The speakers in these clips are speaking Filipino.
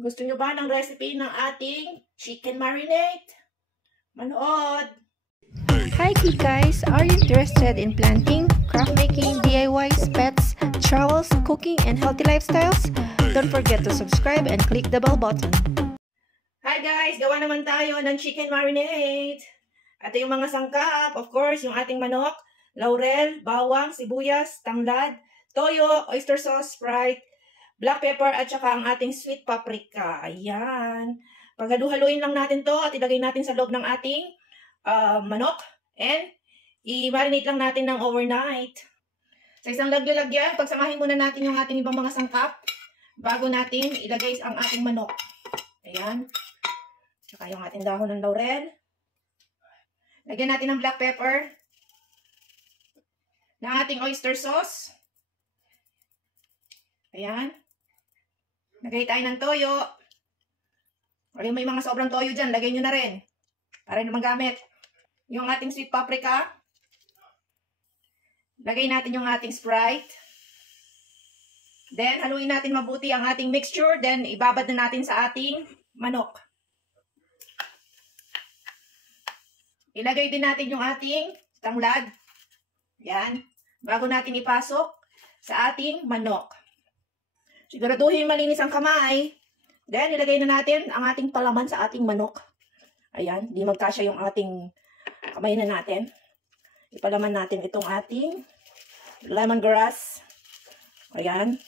Gusto nyo ba ng recipe ng ating chicken marinade? Manood! Hi guys! Are you interested in planting, craft making, DIYs, pets, travels, cooking, and healthy lifestyles? Don't forget to subscribe and click the bell button. Hi guys! Gawa naman tayo ng chicken marinade. Ito yung mga sangkap. Of course, yung ating manok, laurel, bawang, sibuyas, tanglad, toyo, oyster sauce, Sprite, black pepper, at saka ang ating sweet paprika. Ayan. Paghalu-haluin lang natin to at ilagay natin sa loob ng ating manok. And i-marinate lang natin ng overnight. Sa isang lagyan, pagsamahin muna natin yung ating ibang mga sangkap bago natin ilagay ang ating manok. Ayan. Tsaka yung ating dahon ng laurel. Lagyan natin ng black pepper. Ng ating oyster sauce. Ayan. Lagay tayo ng toyo. O yung may mga sobrang toyo dyan, lagay nyo na rin. Para naman gamit. Yung ating sweet paprika. Lagay natin yung ating Sprite. Then, haluin natin mabuti ang ating mixture. Then, ibabad na natin sa ating manok. Ilagay din natin yung ating tanglad. Yan. Bago natin ipasok sa ating manok. Siguraduhin malinis ang kamay. Then, ilagay na natin ang ating palaman sa ating manok. Ayan. Di magkasya yung ating kamay na natin. Ipalaman natin itong ating lemongrass. Ayan.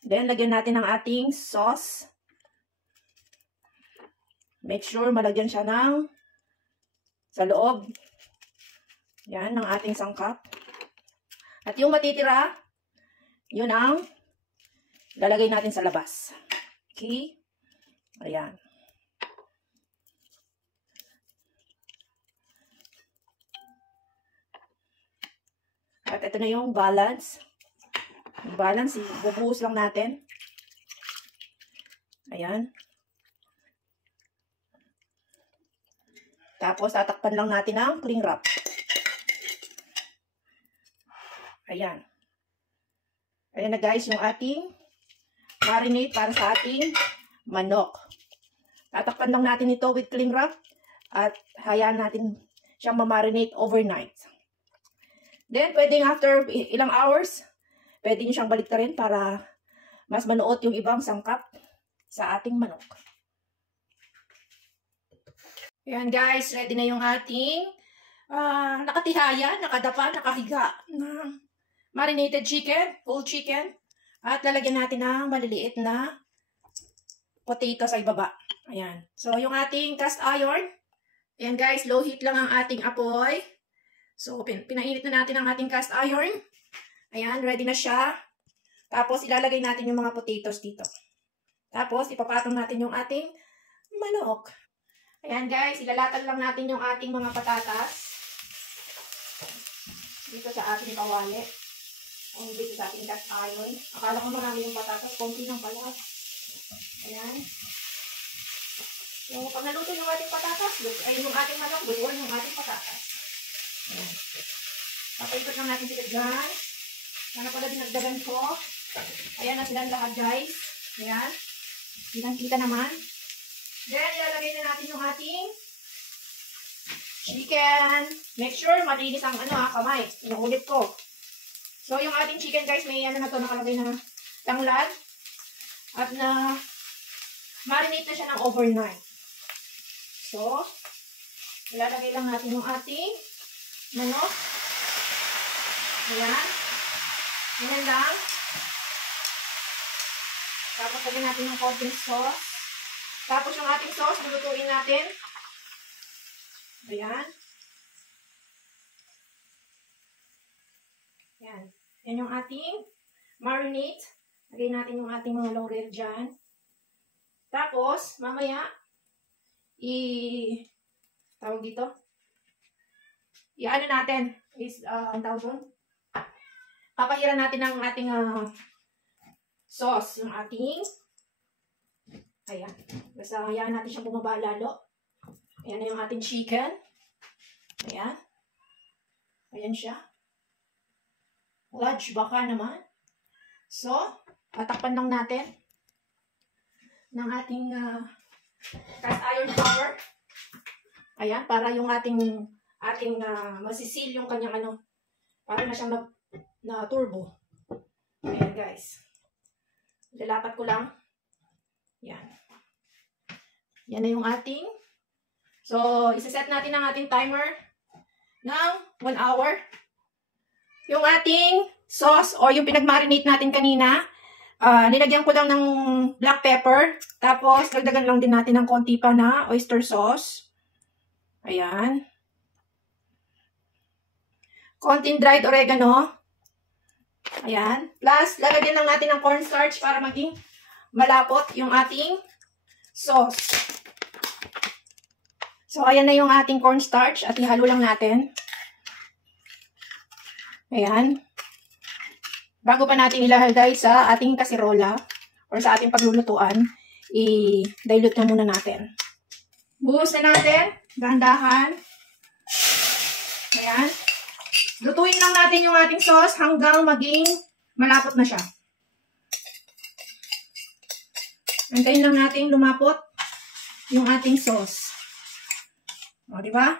Then, lagyan natin ang ating sauce. Make sure malagyan siya ng sa loob. Yan, ng ating sangkap. At yung matitira, yun ang lalagay natin sa labas. Okay? Ayan. At ito na yung balance. Yung balance, bubuhos lang natin. Ayan. Tapos, tatakpan lang natin ng cling wrap. Ayan. Ayan na guys, yung ating marinade para sa ating manok. Tatakpan lang natin ito with cling wrap at hayaan natin siyang mamarinate overnight. Then, pwedeng after ilang hours, pwede nyo siyang baliktarin para mas manuot yung ibang sangkap sa ating manok. Ayan guys, ready na yung ating nakatihaya, nakadapa, nakahiga na marinated chicken, whole chicken. At lalagyan natin ng maliliit na potato sa ibaba. Ayan. So, yung ating cast iron. Ayan guys, low heat lang ang ating apoy. So, pinainit na natin ang ating cast iron. Ayan, ready na siya. Tapos, ilalagay natin yung mga potatoes dito. Tapos, ipapatong natin yung ating manok. Ayan guys, ilalatan lang natin yung ating mga patatas. Dito sa ating kawali. O dito sa ating cast iron. Akala ko marami yung patatas, konti lang pala. Ayan. So, pag naluto yung ating patatas, ay yung ating manok, lutuan yung ating patatas. Ayan. Papaikot lang natin sila dyan. Sana pala dinagdagan ko. Ayan na silang lahat guys. Ayan. Kitang-kita naman. Then, ilalagay na natin yung ating chicken. Make sure malinis ang kamay. Inuulit ko. So, yung ating chicken guys, may na to nakalagay na tanglad. At na marinate na siya ng overnight. So, ilalagay lang natin yung ating manok. Ayan. Ganyan lang. Tapos, lagyan natin yung konting sauce. Tapos, yung ating sauce, lulutuin natin. Ayan. Ayan. Yan yung ating marinade. Lagay natin yung ating mga laurel dyan. Tapos, mamaya, tawag dito, i-ano natin, ang tawag doon, papahiran natin ang ating sauce, yung ating, ayan, basta hayaan natin siyang bumaba lalo. Ayan na yung ating chicken. Ayan. Ayan siya. Large baka naman. So, patakpan lang natin ng ating cast iron power. Ayan, para yung ating masisil yung kanyang para na siyang na turbo. Ayan guys. Lalapat ko lang. Yan. Yan na yung ating. So, isa-set natin ang ating timer ng 1 hour. Yung ating sauce o yung pinag-marinate natin kanina, nilagyan ko lang ng black pepper. Tapos, dagdagan lang din natin ng konti pa na oyster sauce. Ayan. Konting dried oregano. Ayan. Plus, lalagyan lang natin ng cornstarch para maging malapot yung ating sauce. So, ayan na yung ating cornstarch at ihalo lang natin. Ayan. Bago pa natin ilalagay sa ating kasirola or sa ating paglulutuan, i-dilute na muna natin. Buhos na natin. Dahan-dahan. Ayan. Lutuin lang natin yung ating sauce hanggang maging malapot na siya. Antayin lang natin lumapot yung ating sauce. O, diba?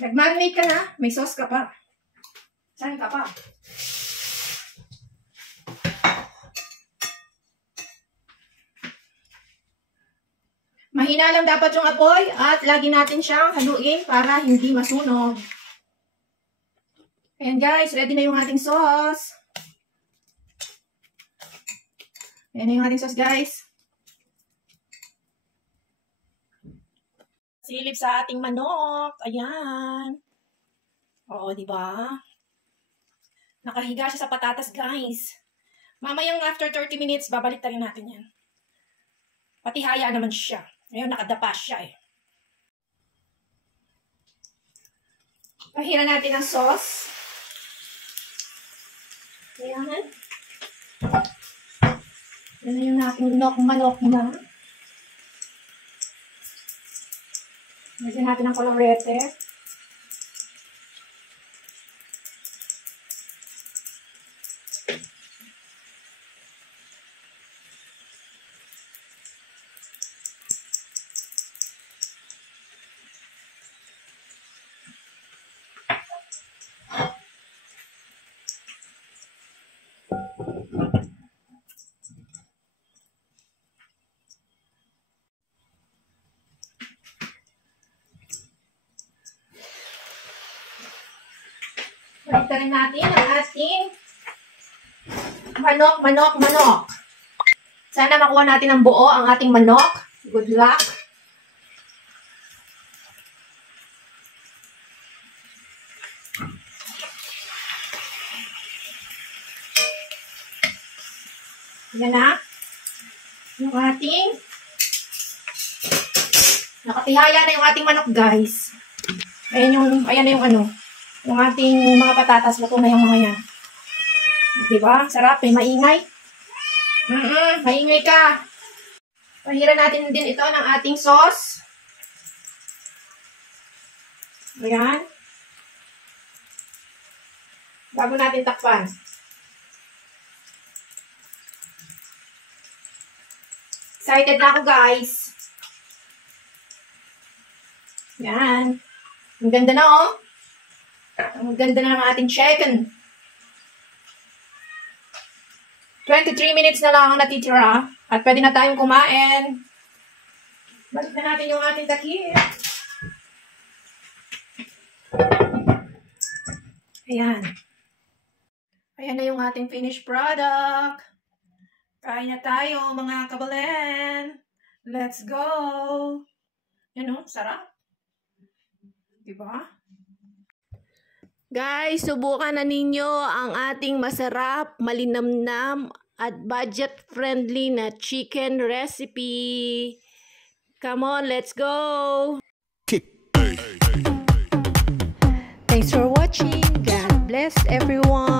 Nag-marinate ka na, may sauce ka pa. Saan ka pa? Mahina lang dapat yung apoy at lagi natin siyang haluin para hindi masunog. Ayan guys, ready na yung ating sauce. Ayan na yung ating sauce guys. Silip sa ating manok. Ayan. Oo, diba? Nakahiga siya sa patatas guys. Mamayang after 30 minutes, babalik tayo natin yan. Pati haya naman siya. Ngayon, nakadapa siya eh. Pahira natin ang sauce. Ayan. Yan na yung ating manok na. Lagyan natin ang kolorete. Balik rin natin ang ating manok. Sana makuha natin ang buo ang ating manok. Good luck. Yan na. Yung ating nakatihaya na yung ating manok guys. Ayan na yung yung ating mga patatas, luto na yung mga yan. Diba? Sarap, maingay. Maingay ka. Pahira natin din ito ng ating sauce. Ayan. Bago natin takpan. Excited na ako guys. Ayan. Ang ganda na oh. Ang ganda na ng ating chicken. 23 minutes na lang ang natitira. At pwede na tayong kumain. Balik na natin yung ating takip. Ayan. Ayan na yung ating finished product. Kain na tayo mga kabalen. Let's go. Yan o, sarap. Diba? Guys, subukan na ninyo ang ating masarap, malinamnam at budget-friendly na chicken recipe. Come on, let's go! Thanks for watching. God bless everyone.